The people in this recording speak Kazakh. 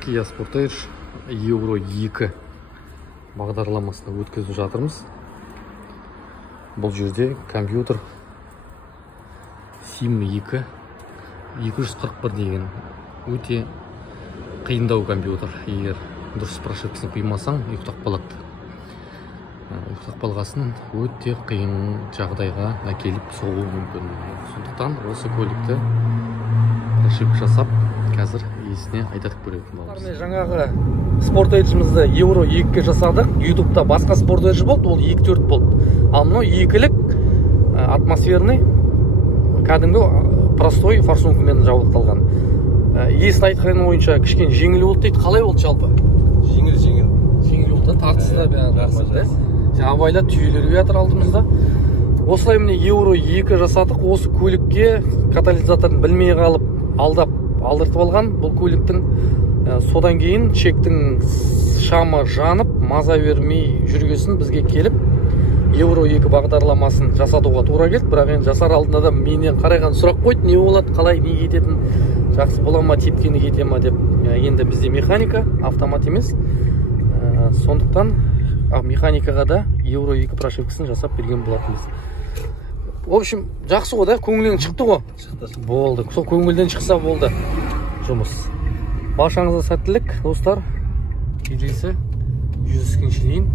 Kia Sportage Euro 2 бағдарламасына өткізіп жатырмыз. Бұл жерде компьютер SIM 2 241 деген өте қиындау компьютер. Егер дұрыс прошивкасын құймасаң, ұйықтап қалады. Ұйықтап қалғасын өте қиын жағдайға әкеліп соғуы мүмкін. Сондықтан осы көлікті прошивка жасап, қазір иесіне айдатып беретін боламыз. Жаңағы Sportage'ымызды Euro 2-ге жасадық. YouTube'да басқа Sportage болды, ол 2.4 болды. Ал мынау 2-лік атмосферный, кәдімгі простой форсункамен жабдықталған. Иесінің айтқаны бойынша кішкене жеңіл болды дейді. Қалай болды жалпы? Жеңіл болды, тартысы да бәрі. Абайла түйелер жатыр алдымызда. Осылай міне Euro 2 жасадық. Осы көлікке катализаторын білмей қалып, алдыртып алған. Бұл көліктің содан кейін чектің шамы жанып, маза бермей жүргесін бізге келіп, Euro 2 бағдарламасын жасатуға тура келді. Бірақ енді жасар алдында да менен қарайған сұрақ қойды, не болады, қалай, не кететін, жақсы бола ма, тепкені кете ма деп. Енді бізде механика, автомат емес. Сондықтан механикаға да Euro 2 прошивкасын жасап берген болатынбыз. В общем, жақсы ғой да, көңілің шықты ғой? Шықты. Болды. Сол көңілден шықса болды жұмыс. Баршаңызға сәттілік, достар. Келесі жүздескенше дейін